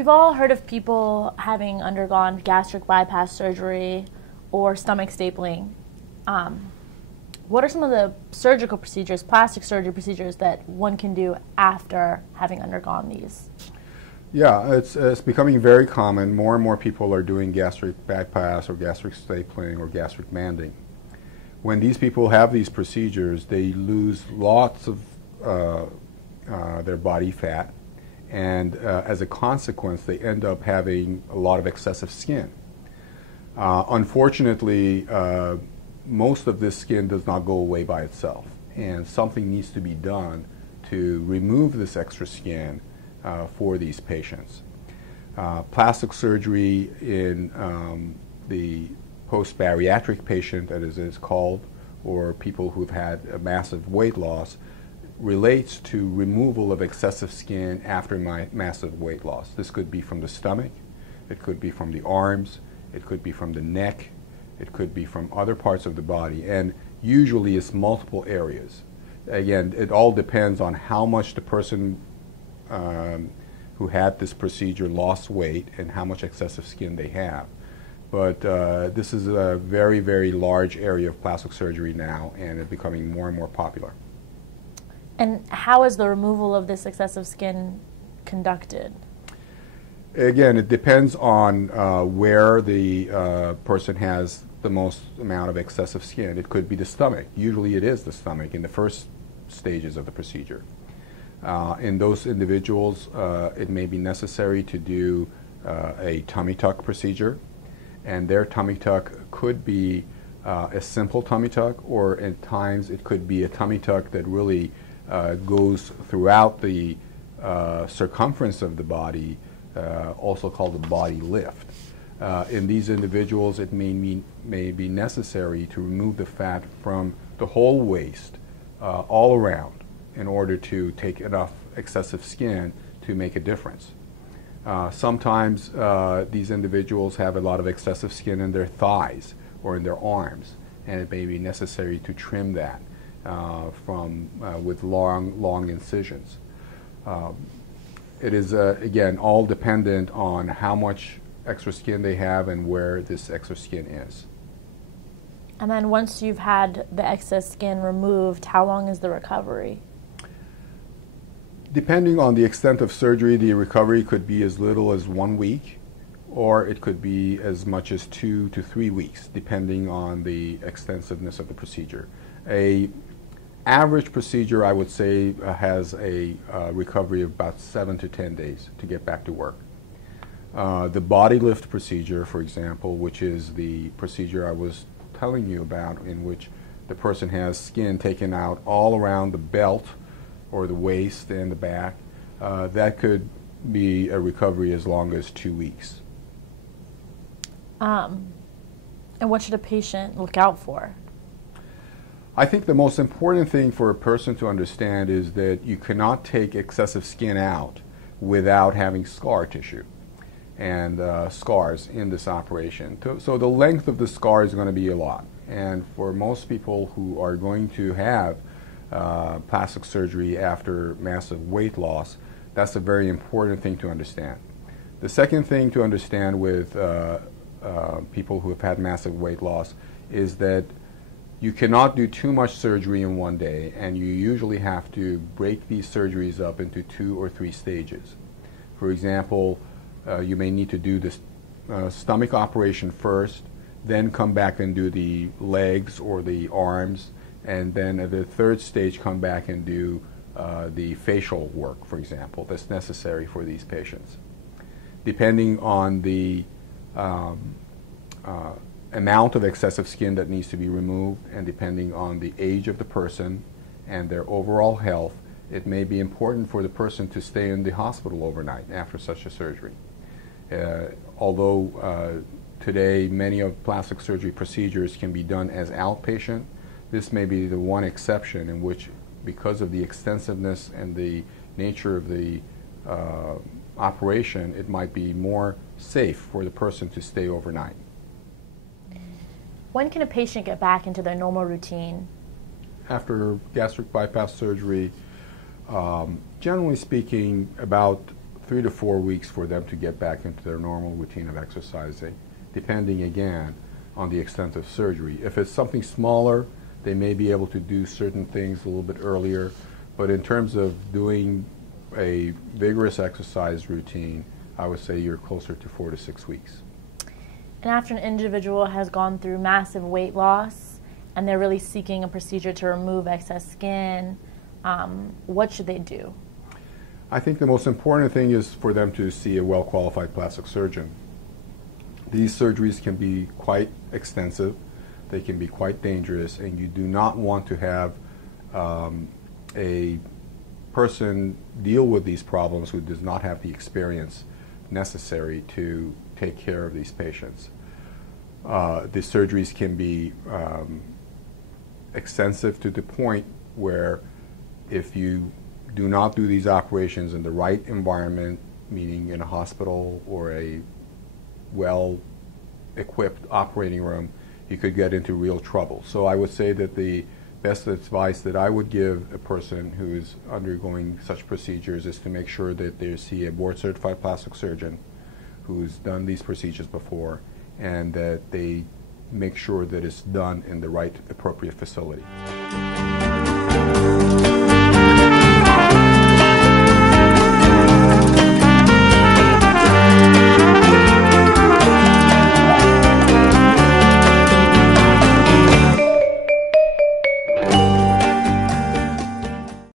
We've all heard of people having undergone gastric bypass surgery or stomach stapling. What are some of the surgical procedures, plastic surgery procedures, that one can do after having undergone these? Yeah, it's becoming very common. More and more people are doing gastric bypass or gastric stapling or gastric banding. When these people have these procedures, they lose lots of their body fat, and as a consequence, they end up having a lot of excessive skin. Unfortunately, most of this skin does not go away by itself, and something needs to be done to remove this extra skin for these patients. Plastic surgery in the post-bariatric patient, that is called, or people who've had a massive weight loss, relates to removal of excessive skin after massive weight loss. This could be from the stomach, it could be from the arms, it could be from the neck, it could be from other parts of the body, and usually it's multiple areas. Again, it all depends on how much the person who had this procedure lost weight and how much excessive skin they have. But this is a very, very large area of plastic surgery now, and it's becoming more and more popular. And how is the removal of this excessive skin conducted? Again, it depends on where the person has the most amount of excessive skin. It could be the stomach. Usually it is the stomach in the first stages of the procedure. In those individuals, it may be necessary to do a tummy tuck procedure, and their tummy tuck could be a simple tummy tuck, or at times it could be a tummy tuck that really goes throughout the circumference of the body, also called a body lift. In these individuals, it may be necessary to remove the fat from the whole waist, all around, in order to take enough excessive skin to make a difference. Sometimes these individuals have a lot of excessive skin in their thighs or in their arms, and it may be necessary to trim that with long incisions. It is, again, all dependent on how much extra skin they have and where this extra skin is. And then once you've had the excess skin removed, how long is the recovery? Depending on the extent of surgery, the recovery could be as little as 1 week, or it could be as much as 2 to 3 weeks, depending on the extensiveness of the procedure. An average procedure, I would say, has a recovery of about 7 to 10 days to get back to work. The body lift procedure, for example, which is the procedure I was telling you about, in which the person has skin taken out all around the belt or the waist and the back, that could be a recovery as long as 2 weeks. And what should a patient look out for? I think the most important thing for a person to understand is that you cannot take excessive skin out without having scar tissue and scars in this operation. So the length of the scar is going to be a lot. And for most people who are going to have plastic surgery after massive weight loss, that's a very important thing to understand. The second thing to understand with people who have had massive weight loss is that you cannot do too much surgery in one day, and you usually have to break these surgeries up into 2 or 3 stages. For example, you may need to do this stomach operation first, then come back and do the legs or the arms, and then at the third stage come back and do the facial work, for example, that's necessary for these patients. Depending on the amount of excessive skin that needs to be removed, and depending on the age of the person and their overall health, it may be important for the person to stay in the hospital overnight after such a surgery. Although today many of plastic surgery procedures can be done as outpatient, this may be the one exception in which, because of the extensiveness and the nature of the operation, it might be more safe for the person to stay overnight. When can a patient get back into their normal routine? After gastric bypass surgery, generally speaking, about 3 to 4 weeks for them to get back into their normal routine of exercising, depending again on the extent of surgery. If it's something smaller, they may be able to do certain things a little bit earlier, but in terms of doing a vigorous exercise routine, I would say you're closer to 4 to 6 weeks. And after an individual has gone through massive weight loss and they're really seeking a procedure to remove excess skin, what should they do? I think the most important thing is for them to see a well-qualified plastic surgeon. These surgeries can be quite extensive, they can be quite dangerous, and you do not want to have a person deal with these problems who does not have the experience necessary to take care of these patients. The surgeries can be extensive to the point where if you do not do these operations in the right environment, meaning in a hospital or a well-equipped operating room, you could get into real trouble. So I would say that the best advice that I would give a person who is undergoing such procedures is to make sure that they see a board-certified plastic surgeon who's done these procedures before, and that they make sure that it's done in the right appropriate facility.